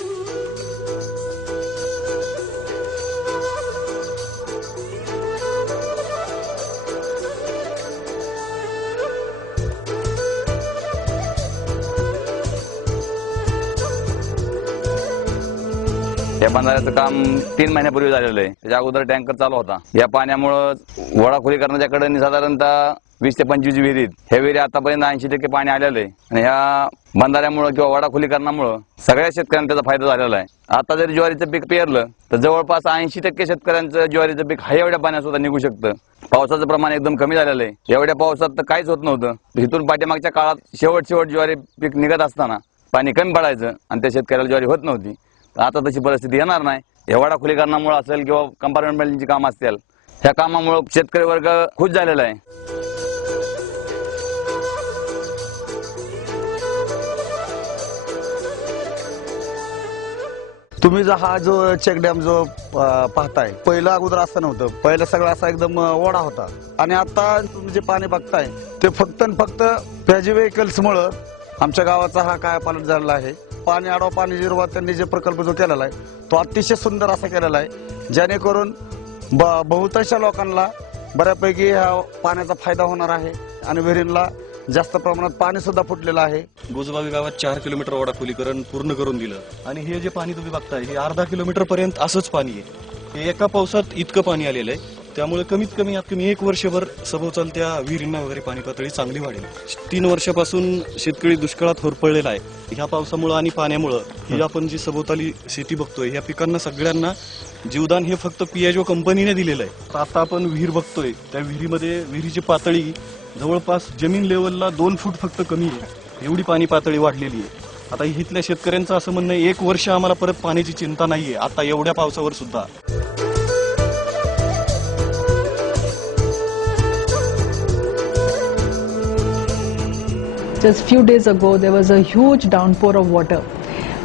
या बंधाऱ्याचं काम तीन महिन्यापूर्वी झालेलं आहे. त्याच्या अगोदर टँकर चालू होता. या पाण्यामुळं वडाखोली करण्याच्याकडे साधारणतः वीस ते पंचवीस विहिरीत. ह्या विहिरी आतापर्यंत ऐंशी टक्के पाणी आलेलं आहे. आणि ह्या बंधाऱ्यामुळं किंवा वडा खोलीकरणामुळं सगळ्या शेतकऱ्यांना त्याचा फायदा झालेला आहे. आता जरी ज्वारीचं पीक पेरलं तर जवळपास ऐंशी टक्के शेतकऱ्यांचं ज्वारीचं पीक हा एवढ्या पाण्यात सुद्धा निघू शकतं. पावसाचं प्रमाण एकदम कमी झालेलं आहे. एवढ्या पावसात तर काहीच होत नव्हतं. इथून पाठीमागच्या काळात शेवट शेवट ज्वारी पीक निघत असताना पाणी कमी पडायचं आणि त्या शेतकऱ्याला ज्वारी होत नव्हती. तर आता तशी परिस्थिती येणार नाही. एवढा खुलीकरणामुळे असेल किंवा कंपार्टमेंट बिल्डिंगची कामं असतील ह्या कामामुळे शेतकरी वर्ग खुश झालेला आहे. तुम्ही जो हा जो चेक डॅम जो पाहताय पहिलं अगोदर असं नव्हतं. पहिलं सगळं असा एकदम ओढा होता. आणि आता तुम्ही जे पाणी बघताय ते फक्त आणि फक्त पॅजी व्हेकल्समुळं आमच्या गावाचा हा काय पालट झालेला आहे. पाणी आडवा पाणी जिरवा त्यांनी जे प्रकल्प जो केलेला आहे तो अतिशय सुंदर असा केलेला आहे. जेणेकरून ब- बहुतांश लोकांना बऱ्यापैकी ह्या पाण्याचा फायदा होणार आहे. आणि विहिरींना जास्त प्रमाणात पाणी सुद्धा फुटलेलं आहे. गोजबावी गावात चार किलोमीटर ओढा खोलीकरण पूर्ण करून दिलं. आणि हे जे पाणी तुम्ही बघताय हे अर्धा किलोमीटर पर्यंत असंच पाणी आहे. हे एका पावसात इतकं पाणी आलेलं आहे त्यामुळे कमीत कमी यात कमी एक वर्षभर सभोवताल त्या विहिरींना वगैरे पाणी पातळी चांगली वाढेल. तीन वर्षापासून शेतकरी दुष्काळात होरपळलेला आहे. ह्या पावसामुळं आणि पाण्यामुळं ही आपण जी सभोवताली शेती बघतोय ह्या पिकांना सगळ्यांना जीवदान हे फक्त पियाजो कंपनीने दिलेलं आहे. आता आपण विहीर बघतोय त्या विहिरीमध्ये विहिरीची पातळी जवळपास जमीन लेवलला दोन फूट फक्त कमी आहे एवढी पाणी पातळी वाढलेली आहे आता इथल्या शेतकऱ्यांचं असं म्हणणं आहे एक वर्ष आम्हाला परत पाण्याची चिंता नाहीये आता एवढ्या पावसावर सुद्धा Just few days ago, there was a huge downpour of water.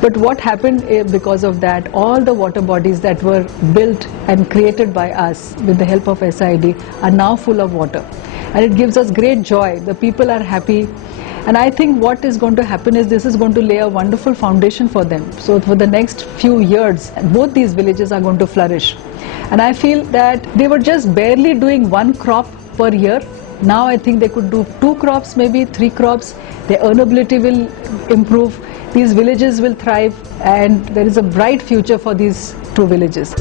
But what happened because of that, all the water bodies that were built and created by us with the help of SID are now full of water. And it gives us great joy. The people are happy. And I think what is going to happen is this is going to lay a wonderful foundation for them. So for the next few years, both these villages are going to flourish. And I feel that they were just barely doing one crop per year. Now I think they could do two crops, maybe three crops. Their earnability will improve. These villages will thrive and there is a bright future for these two villages.